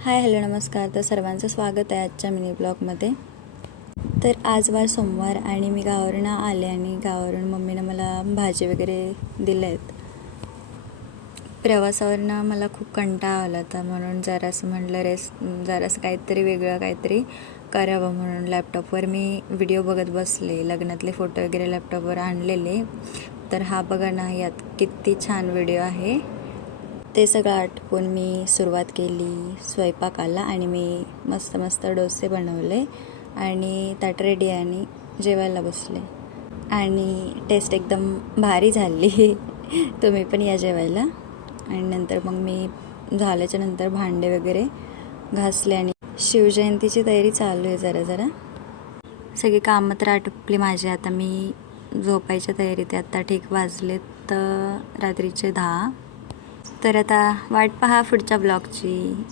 Hi hello नमस्कार. तर सर्वांचं स्वागत आहे आजच्या मिनी ब्लॉगमध्ये. तर आज वार सोमवार आणि मी गावावरून आले आणि गावावरून मम्मीनं मला भाजी वगैरे दिल्या आहेत. प्रवासावरनं मला खूप कंटाळा आला होता, म्हणून जरासं म्हटलं जरासं काहीतरी वेगळं काहीतरी करावं म्हणून लॅपटॉपवर मी व्हिडिओ बघत बसले. लग्नातले फोटो वगैरे लॅपटॉपवर आणलेले. तर हा बघा ना, यात किती छान व्हिडिओ आहे. ते सगळं आटपून मी सुरुवात केली स्वयंपाकाला आणि मी मस्त डोसे बनवले आणि ताट रेडी आणि जेवायला बसले आणि टेस्ट एकदम भारी झाली. तुम्ही पण या जेवायला. आणि नंतर मग मी झाल्याच्या नंतर भांडे वगैरे घासले आणि शिवजयंतीची तयारी चालू आहे जरा सगळी कामं तर आटपली माझी. आता मी झोपायच्या तयारीत आहे. आता ठीक वाजलेत रात्रीचे 10. तर आता वाट पहा पुढच्या ब्लॉगची.